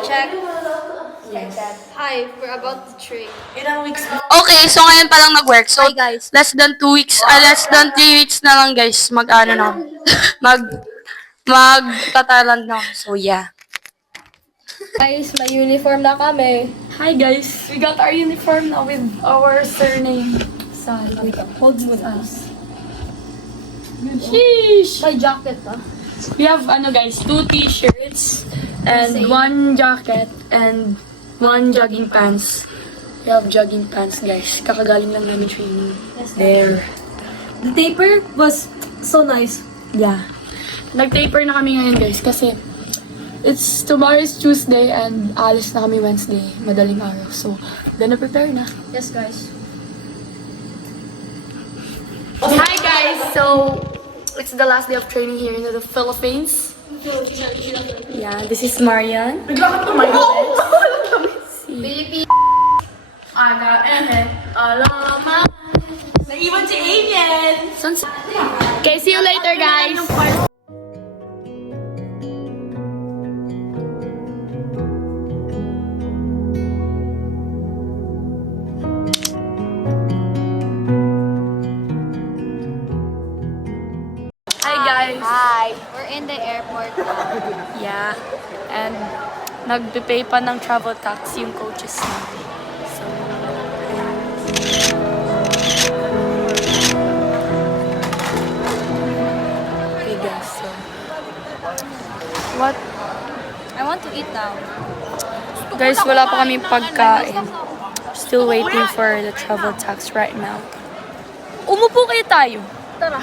check. Hi, we're about to train. Okay, so ngayon pa lang nag-work. So, Hi, guys. less than 2 weeks, less than 3 weeks na lang, guys. Mag-ano na. Mag-tatalan na. So, yeah. Guys, may uniform na kami. Hi, guys. We got our uniform now with our surname. Hold mo na. Sheesh! May jacket ah. We have, guys, 2 t-shirts and 1 jacket and 1 jogging pants. We have jogging pants, guys. Kakagaling lang namin training. There. The taper was so nice. Yeah. Nag-taper na kami ngayon, guys, kasi tomorrow is Tuesday and alis na kami Wednesday, madaling araw. So, gonna prepare na. Yes, guys. Hi, guys! So, it's the last day of training here in the Philippines. Yeah, this is Marian. Philippines. Aga, alaman. Naiwan si Alien. Okay, see you later, guys! Hi, guys! Hi. We're in the airport. Yeah, and nagpe-pay pa ng travel tax yung coaches namin. So, okay guys, so, what? I want to eat now. Guys, wala pa kaming pagkain. Still waiting for the travel tax right now. Umupo kayo tayo. Tara.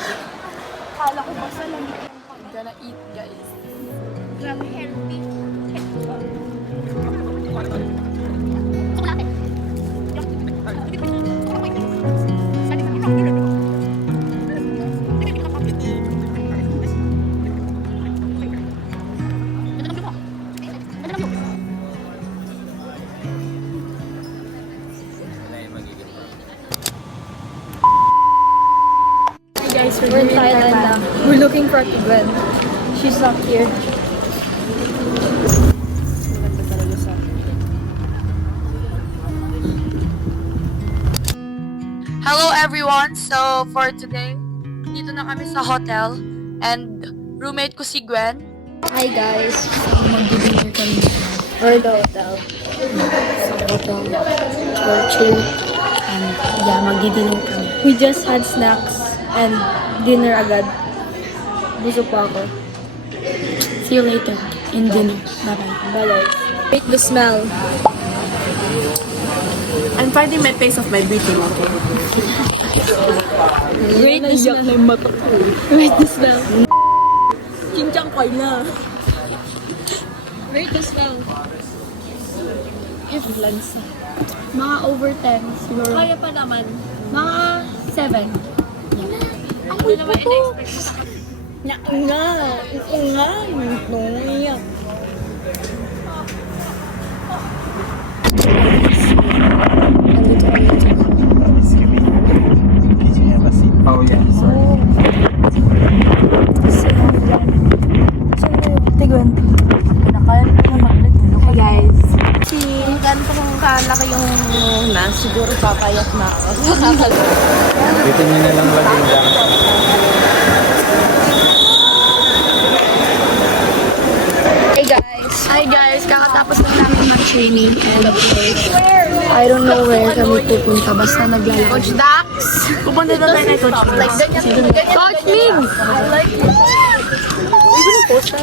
Kala ko basta lang. I'm gonna eat, guys. Grabe healthy. Guys, We're in Thailand now. We're looking for Gwen. She's not here. Hello everyone! So, for today, dito na kami sa hotel and roommate ko si Gwen. Hi guys. Mag-dinner kami We're the hotel. sa hotel for chill and yeah, mag-dinner kami. We just had snacks and dinner agad. Busog pa ako. See you later in dinner. Bye-bye. Bye. Rate the smell. I'm finding my pace of my breathing, okay? Rate the smell. Rate the smell. Kinchang koy na. Rate the smell. If mga over 10 siguro. Kaya pa naman. Mga 7. Ako naman in-expect. Ito nga. Iyak. Oh yeah, sorry. Hi guys. Ganito kung kalaki yung na, siguro papayat na ako. Dito nyo na lang lagyan dyan. Hey guys. Hi guys, kakatapos lang namin mag-training and I don't know where kami pupunta, basta naglalakad. Coach Dax! Pupunta na tayo kay Coach Dax. Like ganyan. Coach Mig!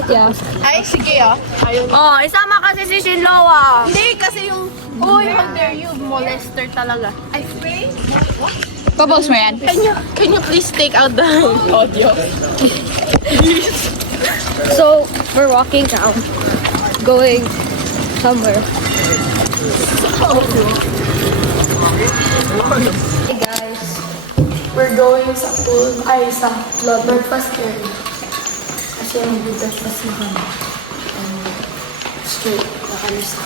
Yeah. Ay, sige ah. Oh, isama kasi si Shinloa. Hindi, kasi yung... Uy, how dare you, molester talaga. Ay, Papost mo yan? can you please take out the audio? So we're walking now. Going somewhere. Hey guys. We're going sa pool, ay sa breakfast area. Kasi mag-breakfast na kami. Straight na kami sa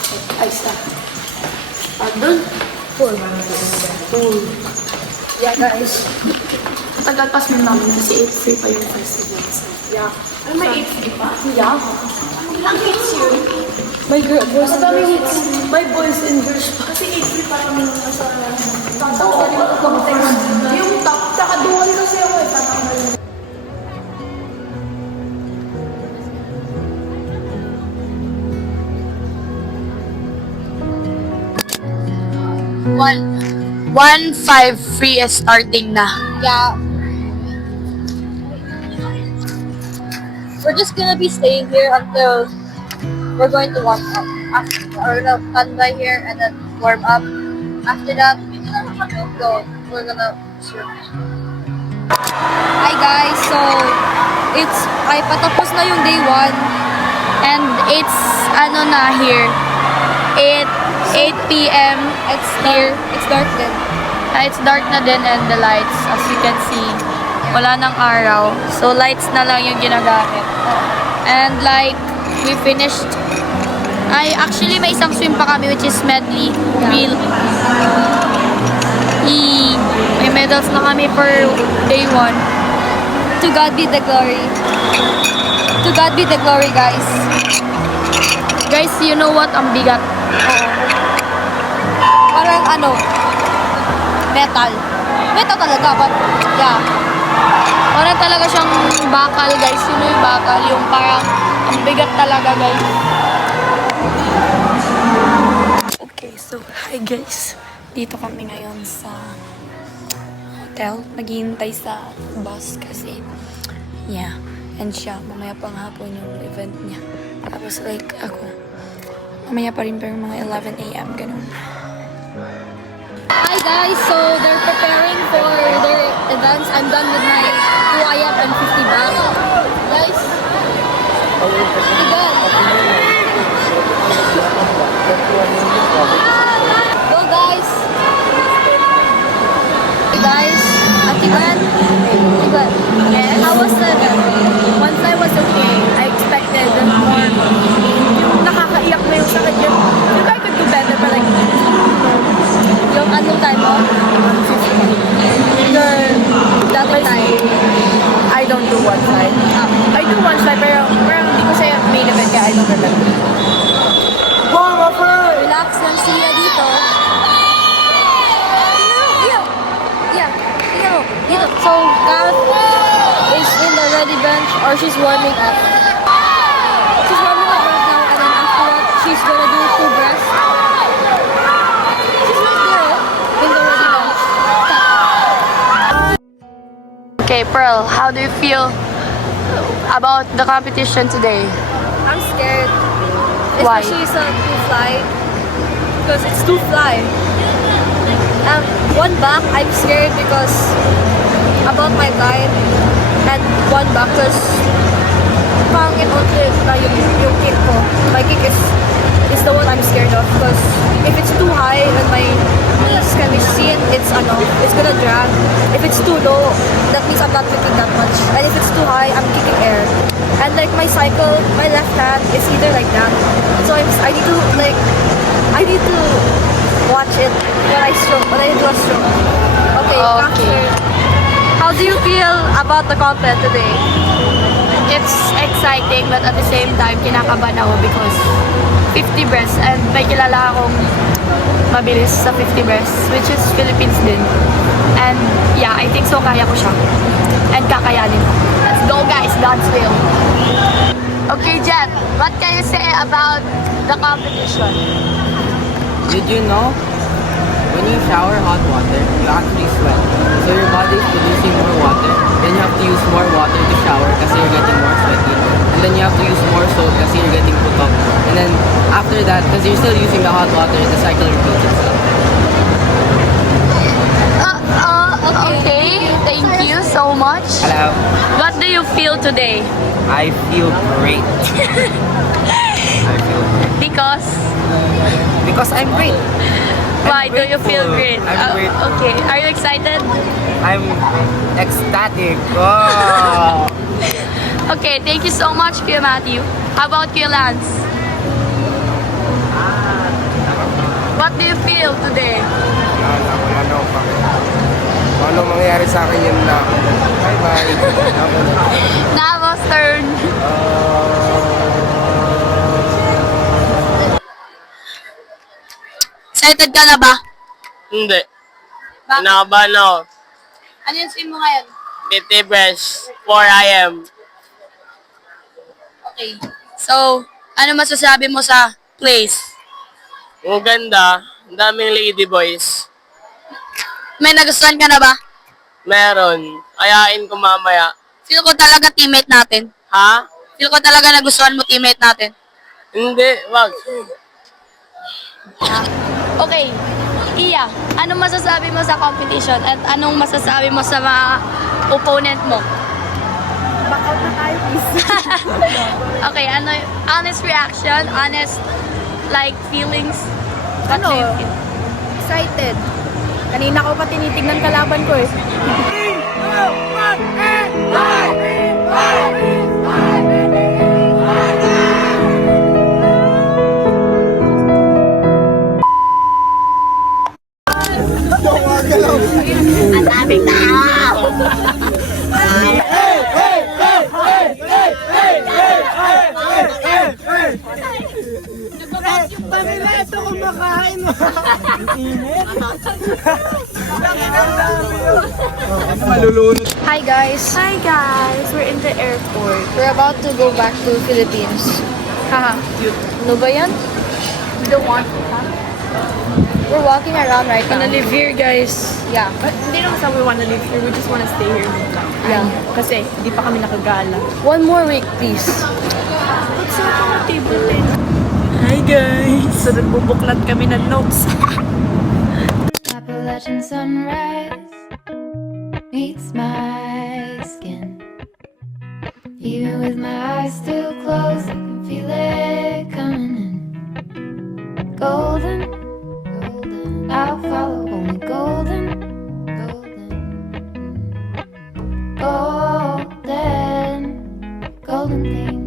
doon? Pool. Yeah guys. Matagal pa swim namin kasi 8 free pa yung first event. Yeah. Ay, may 8 pa? Yeah. Ang hits yun. My boys and girls. My boys and girls pa. Kasi 8-3 pa kami nasa... Yung top, tsaka dual kasi ako eh. Tatanggalin. One five free is starting na. Yeah. We're just gonna be staying here until we're going to warm up. After, we're gonna standby here and then warm up. After that, we're gonna surf. Hi guys, so ay patapos na yung day 1 and it's ano na here. 8 p.m. It's here. It's dark din. It's dark na din and the lights, as you can see, wala nang araw. So lights na lang yung ginagamit. And like, we finished. Actually may isang swim pa kami which is medley. Real. May medals na kami for day 1. To God be the glory. To God be the glory, guys. Guys, you know what? Ang bigat. Parang ano, metal. Metal talaga, but yeah. Parang talaga siyang bakal, guys. Yun yung bakal. Yung parang ang bigat talaga, guys. Okay, so hi guys. Dito kami ngayon sa hotel. Naghihintay sa bus kasi yeah. And siya, mamaya pang hapon yung event niya. Tapos like ako, mamaya pa rin pero mga 11 a.m. ganun. Hi guys, so they're preparing for their events. I'm done with my 2IF and 50 back. Guys, again. Go guys. Hey guys, Atiban. How was the event? Once I was okay, I expected more. Yung nakakaiyak na yung sakit yun. You guys could do better, but like, Yung anong time mo? Dati time. I don't do one side. I do one side, pero parang hindi ko siya main event kaya I don't remember. Relax lang siya dito. Dito. So, Kath is in the ready bench or she's warming up. She's warming up right now and then after that, she's gonna do 2 breaths. She's right there in the ready bench. Okay, Pearl, how do you feel about the competition today? I'm scared. Why? Especially sa 2 fly. Because it's 2 fly. 1 back, I'm scared because about my time. And 1 back because pangit na yung kick ko. My kick is the one I'm scared of because if it's too high and my knees can be seen, it's gonna drag. If it's too low, that means I'm not kicking that much. And if it's too high, I'm kicking air. And like my cycle, my left hand is either like that. So I need to watch it when I do a stroke. Okay, Okay. how do you feel about the content today? It's exciting but at the same time kinakabahan ako because 50 breaths and may kilala akong mabilis sa 50 breaths which is Philippines din. And yeah, I think so kaya ko siya. And kakayanin ko. Let's go guys, God's will. Okay, Jet, what can you say about the competition? Did you know? When you shower hot water, you actually sweat. So your body is producing more water. Then you have to use more water to shower kasi you're getting more sweaty. And then you have to use more soap kasi you're getting put up. And then after that, because you're still using the hot water, the cycle repeats itself. Okay, thank you so much. Hello. What do you feel today? I feel great. I feel great. Because I'm great. why do you feel grateful. great? I'm grateful. Okay, are you excited? I'm ecstatic. Oh. Okay, thank you so much, Kuya Matthew. How about Kuya Lance? What do you feel today? Wala na pa. Kung ano mangyayari sa akin yun na. Bye-bye. Navo's turn. Excited ka na ba? Hindi. Bakit? Kinakabahan ako. Ano yung swim mo ngayon? PT Press 4 AM. Okay. So, ano masasabi mo sa place? Ang ganda. Ang daming lady boys. May nagustuhan ka na ba? Meron. Ayain ko mamaya. Feel ko talaga teammate natin. Ha? Feel ko talaga nagustuhan mo teammate natin. Hindi. Wag. Okay. Iya, anong masasabi mo sa competition at anong masasabi mo sa mga opponent mo? Back out na tayo, please. Okay, ano, honest reaction, honest, like, feelings? What do you feel? Excited. Kanina ko pa tinitignan kalaban ko eh. Hi guys. Hi guys, we're in the airport. We're about to go back to Philippines. Haha. Ano ba yan? We don't want to, ha? We're walking around right now. Gonna live here, guys. Yeah. But hindi naman sa we wanna live here, we just wanna stay here muna. Yeah. Kasi hindi pa kami nakagala. One more week, please. Ba't sa mga table eh? Hi guys! So nagbubuklat kami ng notes. Appalachian sunrise meets my skin. Even with my eyes still closed, I can feel it coming in. Golden, golden, I'll follow only golden, golden, golden, golden things.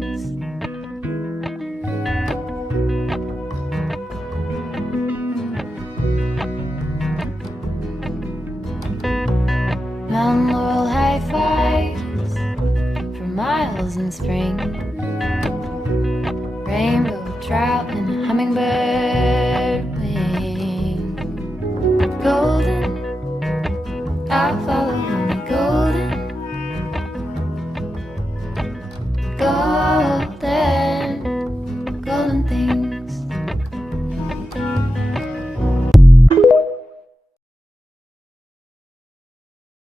Mount Laurel high fives for miles in spring. Rainbow trout and a hummingbird